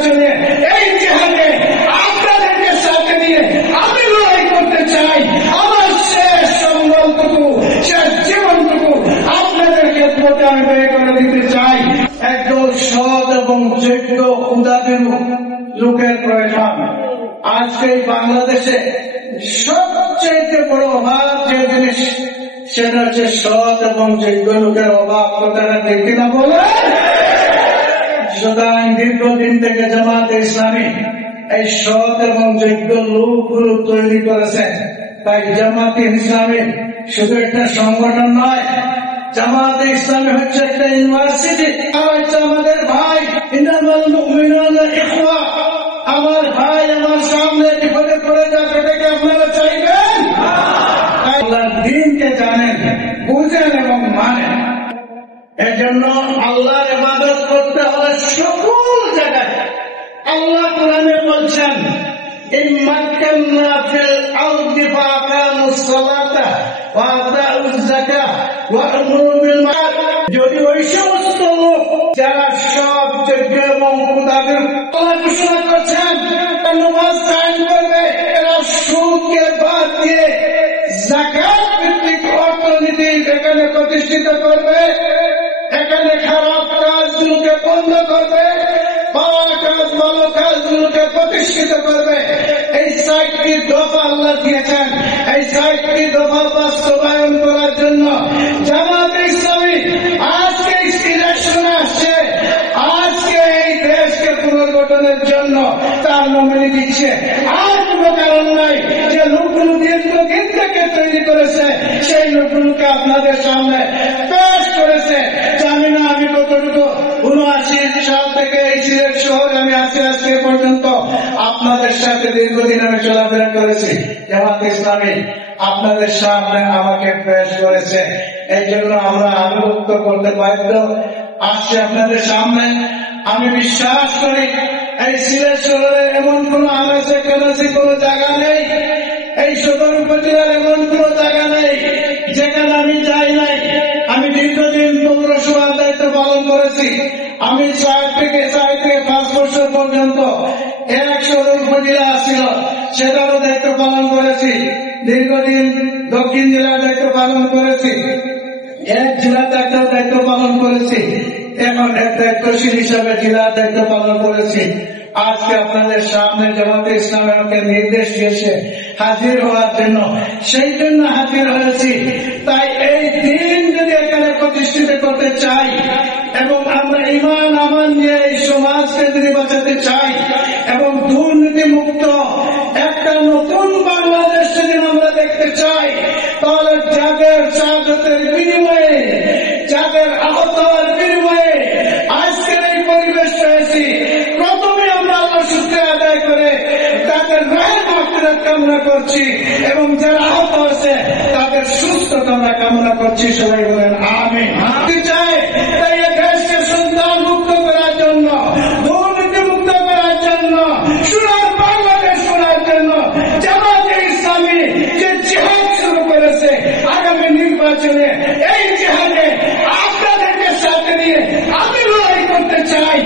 নির্বাচনে এই জিহাদে আপনাদেরকে সাথে নিয়ে আমি লড়াই করতে চাই। আমার শেষ সম্বলটুকু, শেষ জীবনটুকু আপনাদেরকে প্রতি আমি ব্যয় করে দিতে চাই। একদল সৎ এবং যোগ্য উদাসীন লোকের প্রয়োজন। আজকে বাংলাদেশে সবচেয়ে বড় অভাব যে জিনিস, সেটা হচ্ছে সৎ এবং যোগ্য লোকের অভাব। কথাটা ঠিক কিনা বলে? সুতরাং দীর্ঘদিন থেকে জামাতে ইসলামী এই সৎ এবং যোগ্য লোকগুলো তৈরি করেছে। তাই জামাতে ইসলামী শুধু একটা সংগঠন নয়, জামাতে ইসলামী হচ্ছে একটা ইউনিভার্সিটি। হচ্ছে আমাদের ভাই, ইন্নামাল মুমিনুনা ইখওয়া। আমার ভাই আমার সামনে বিপদে পড়ে যাবে, এটাকে আপনারা চাইবেন? আল্লাহর দ্বীনকে জানেন, বুঝেন এবং মানেন। এজন্য আল্লাহর ইবাদত করতে হলে সকল জায়গায়। আল্লাহ কোরআনে বলছেন, ইম্মাক্কান্না ফিল আরদি ফাআকামুস সালাতা ওয়া আতাউজ যাকাত ওয়া আমরু বিল মা'রুফ। যদি ওই সমস্ত লোক যারা সব যোগ্য এবং মুতাবির আল্লাহ ঘোষণা করছেন নামাজ কায়েম করবে, এরা সুদকে বাদ দিয়ে যাকাত ভিত্তিক অর্থনীতি এখানে প্রতিষ্ঠিত করবে, এখানে খারাপ কাজগুলোকে বন্ধ করবে, ভালো কাজ ভালো কাজগুলোকে প্রতিষ্ঠিত করবে। এই ৬০টি দফা আল্লাহ দিয়েছেন। এই ৬০টি দফা বাস্তবায়ন করার জন্য জামাতে ইসলামী আজকে ইলেকশনে আসছে। আজকে এই দেশকে পুনর্গঠনের জন্য তার নমিনি দিচ্ছে। আর কোনো কারণ নাই যে লোকগুলো দীর্ঘদিন থেকে তৈরি করেছে, সেই লোকগুলোকে আপনাদের সামনে পেশ করেছে। জানি না আমি কতটুকু ৭৯ সাল থেকে এই সিলেট শহরে আমি আছি, আজকে পর্যন্ত আপনাদের সাথে দীর্ঘদিন আমি চলাফেরা করেছি। জামাতে ইসলামী আপনাদের সামনে আমাকে পেশ করেছে, এই জন্য আমরা আনুগত্য করতে বাধ্য। আসছে আপনাদের সামনে। আমি বিশ্বাস করি এই সিলেট শহরে এমন কোন আনাচে কানাচে কোন জায়গা নেই, এই সদর উপজেলার এমন কোন জায়গা নেই যেখানে আমি যাই নাই। আমি দীর্ঘদিন পৌরসভার দায়িত্ব পালন করেছি। আমি ৪ থেকে ৫ বছর পর্যন্ত এক সদর উপজেলা ছিল, সেটারও দায়িত্ব পালন করেছি। দীর্ঘদিন দক্ষিণ জেলার দায়িত্ব পালন করেছি, এক জেলার দায়িত্ব পালন করেছি, এখন এক দায়িত্বশীল হিসাবে জেলার দায়িত্ব পালন করেছি। আজকে আপনাদের সামনে জামাতে ইসলামী আমাকে নির্দেশ দিয়েছে হাজির হওয়ার জন্য, সেই জন্য হাজির হয়েছি। তাই এই দিন যদি এখানে প্রতিষ্ঠিত করতে চাই এবং আমরা ঈমান আমান নিয়ে এই সমাজকে যদি বাঁচাতে চাই এবং দুর্নীতি মুক্ত একটা নতুন বাংলাদেশ যদি আমরা দেখতে চাই, তাহলে যাদের শাহাদাতের বিনিময়ে, যাদের আহত হওয়ার বিনিময়ে আজকের এই পরিবেশ রয়েছি, প্রথমে আমরা আল্লাহ শুকরিয়া আদায় করে তাদের রাহের মাগফিরাত কামনা করছি এবং যারা আহত হয়েছে তাদের সুস্থতা আমরা কামনা করছি। সবাই বলেন আমিন। চাই তাই দেশকে সন্তান মুক্ত করার জন্য, দুর্নীতি মুক্ত করার জন্য, সোনার বাংলাদেশ করার জন্য জামাতে ইসলামী যে জিহাদ শুরু করেছে, আগামী নির্বাচনে এই জিহাদে আপনাদেরকে সাথে নিয়ে আমি লড়াই করতে চাই।